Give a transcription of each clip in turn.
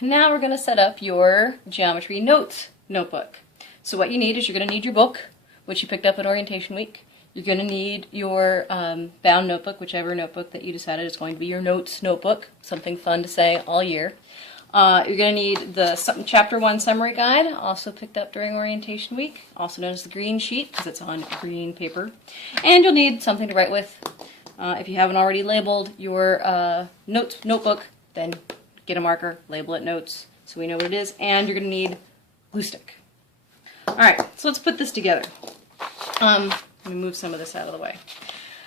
now we're going to set up your geometry notes notebook. So what you need is you're going to need your book, which you picked up at orientation week. You're going to need your bound notebook, whichever notebook that you decided is going to be your notes notebook, something fun to say all year. You're going to need the Chapter 1 summary guide, also picked up during orientation week, also known as the green sheet because it's on green paper. And you'll need something to write with. If you haven't already labeled your notebook, then get a marker, label it notes so we know what it is, and you're going to need glue stick. Alright, so let's put this together. Let me move some of this out of the way.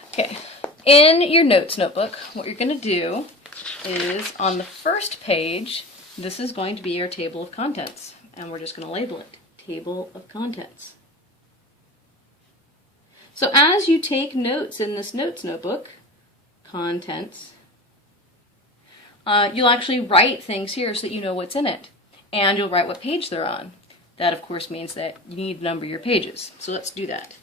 Okay, in your notes notebook, what you're going to do is on the first page, this is going to be your table of contents, and we're just going to label it table of contents. So as you take notes in this notes notebook, contents, you'll actually write things here so that you know what's in it, and you'll write what page they're on. That, of course, means that you need to number your pages. So let's do that.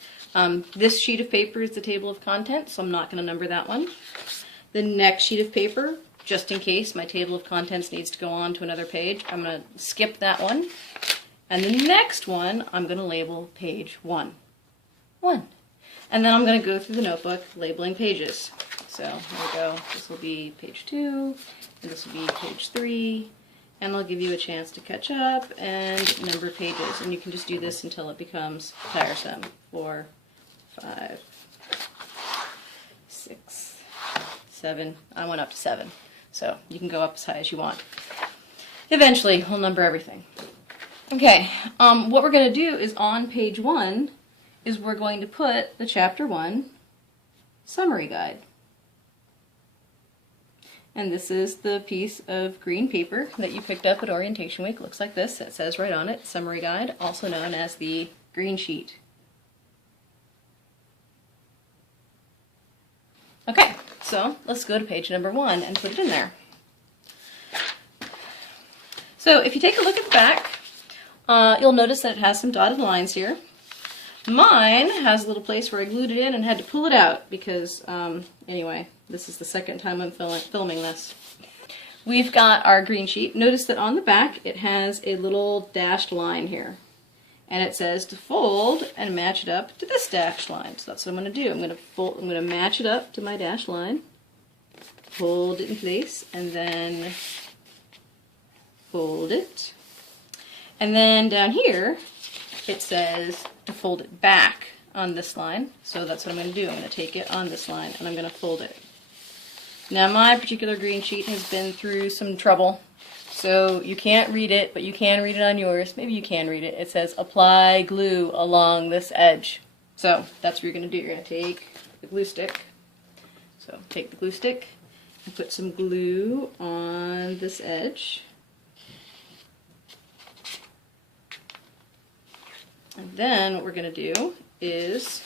This sheet of paper is the table of contents, so I'm not going to number that one. The next sheet of paper, just in case my table of contents needs to go on to another page, I'm going to skip that one. And the next one, I'm going to label page 1. 1. And then I'm going to go through the notebook labeling pages. So here we go. This will be page 2, and this will be page 3. And I'll give you a chance to catch up and number pages. And you can just do this until it becomes tiresome. 4, 5, 6, 7. I went up to 7. So you can go up as high as you want. Eventually, we'll number everything. Okay, what we're going to do is on page 1 is we're going to put the Chapter 1 summary guide. And this is the piece of green paper that you picked up at orientation week. Looks like this. It says right on it, summary guide, also known as the green sheet. Okay, so let's go to page number 1 and put it in there. So if you take a look at the back, you'll notice that it has some dotted lines here. Mine has a little place where I glued it in and had to pull it out because, anyway, this is the second time I'm filming this. We've got our green sheet. Notice that on the back it has a little dashed line here. And it says to fold and match it up to this dashed line. So that's what I'm going to do. I'm going to match it up to my dashed line, hold it in place, and then fold it. And then down here it says to fold it back on this line. So that's what I'm going to do. I'm going to take it on this line and I'm going to fold it. Now my particular green sheet has been through some trouble, so you can't read it, but you can read it on yours. Maybe you can read it. It says apply glue along this edge. So that's what you're going to do. You're going to take the glue stick. So take the glue stick and put some glue on this edge. And then what we're going to do is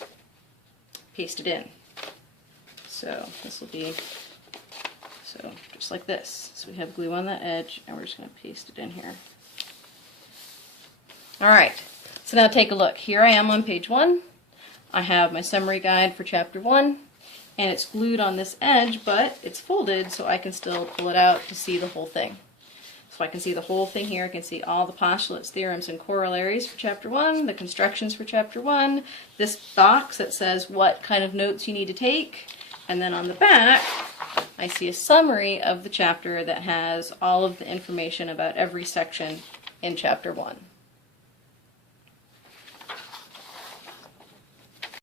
paste it in. So this will be just like this. So we have glue on the edge and we're just going to paste it in here. Alright, so now take a look. Here I am on page 1. I have my summary guide for Chapter 1 and it's glued on this edge, but it's folded so I can still pull it out to see the whole thing. So I can see the whole thing here. I can see all the postulates, theorems, and corollaries for Chapter 1, the constructions for Chapter 1, this box that says what kind of notes you need to take, and then on the back I see a summary of the chapter that has all of the information about every section in Chapter 1.